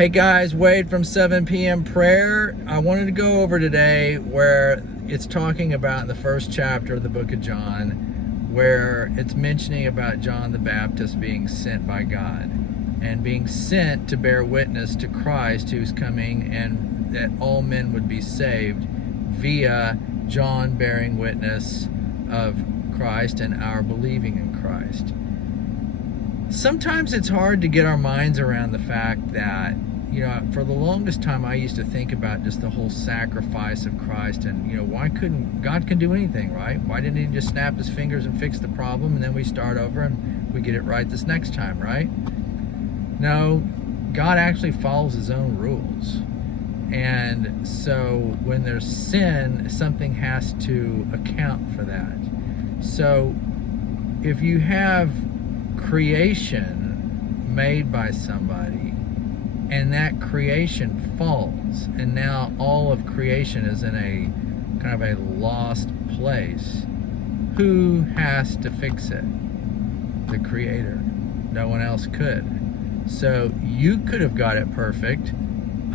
Hey guys, Wade from 7 p.m. Prayer. I wanted to go over today where it's talking about in the first chapter of the book of John, where it's mentioning about John the Baptist being sent by God and being sent to bear witness to Christ who's coming, and that all men would be saved via John bearing witness of Christ and our believing in Christ. Sometimes it's hard to get our minds around the fact that, for the longest time I used to think about just the whole sacrifice of Christ and, why couldn't God can do anything, right? Why didn't he just snap his fingers and fix the problem and then we start over and we get it right this next time, right? No, God actually follows his own rules. And so when there's sin, something has to account for that. So if you have creation made by somebody and that creation falls and now all of creation is in a kind of a lost place, who has to fix it? The Creator. No one else could. So you could have got it perfect,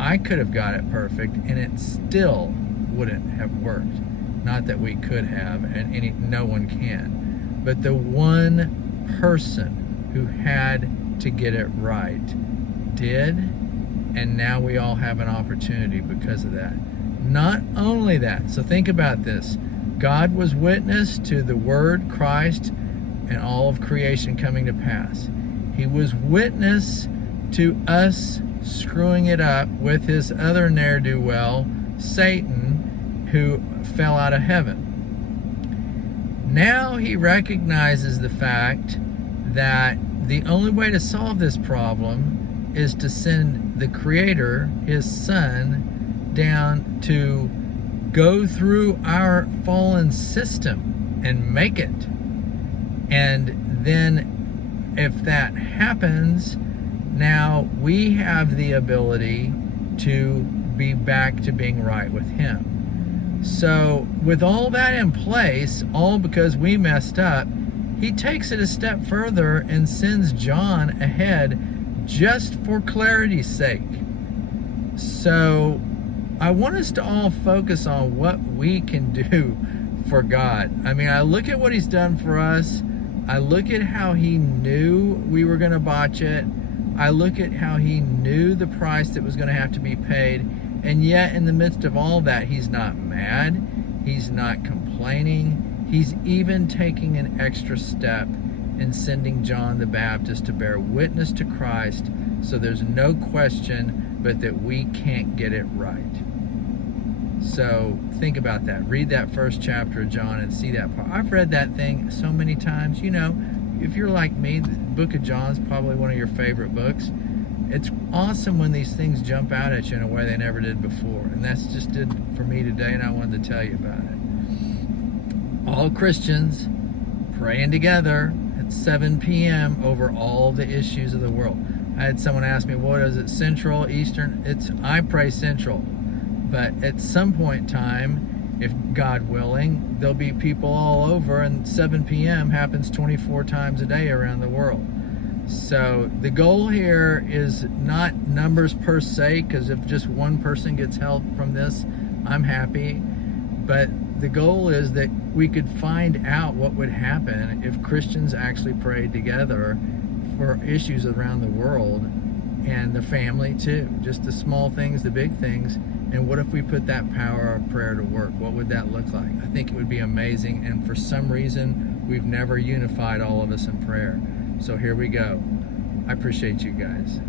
I could have got it perfect, and it still wouldn't have worked. Not that we could have, and no one can. But the one person who had to get it right did, and now we all have an opportunity because of that. Not only that, so think about this. God was witness to the Word, Christ, and all of creation coming to pass. He was witness to us screwing it up with his other ne'er-do-well, Satan, who fell out of heaven. Now he recognizes the fact that the only way to solve this problem is to send the Creator, his Son, down to go through our fallen system and make it. And then if that happens, now we have the ability to be back to being right with him. So with all that in place, all because we messed up, he takes it a step further and sends John ahead just for clarity's sake. So I want us to all focus on what we can do for God. I mean, I look at what he's done for us. I look at how he knew we were going to botch it. I look at how he knew the price that was going to have to be paid. And yet in the midst of all that, he's not mad. He's not complaining. He's even taking an extra step in sending John the Baptist to bear witness to Christ, so there's no question but that we can't get it right. So think about that. Read that first chapter of John and see that part. I've read that thing so many times. If you're like me, the book of John is probably one of your favorite books. It's awesome when these things jump out at you in a way they never did before. And that's just did for me today, and I wanted to tell you about it. All Christians praying together at 7 p.m. over all the issues of the world. I had someone ask me, what is it, Central, Eastern? I pray Central. But at some point in time, if God willing, there'll be people all over, and 7 p.m. happens 24 times a day around the world. So the goal here is not numbers per se, because if just one person gets help from this, I'm happy. But the goal is that we could find out what would happen if Christians actually prayed together for issues around the world, and the family too. Just the small things, the big things. And what if we put that power of prayer to work? What would that look like? I think it would be amazing. And for some reason, we've never unified all of us in prayer. So here we go. I appreciate you guys.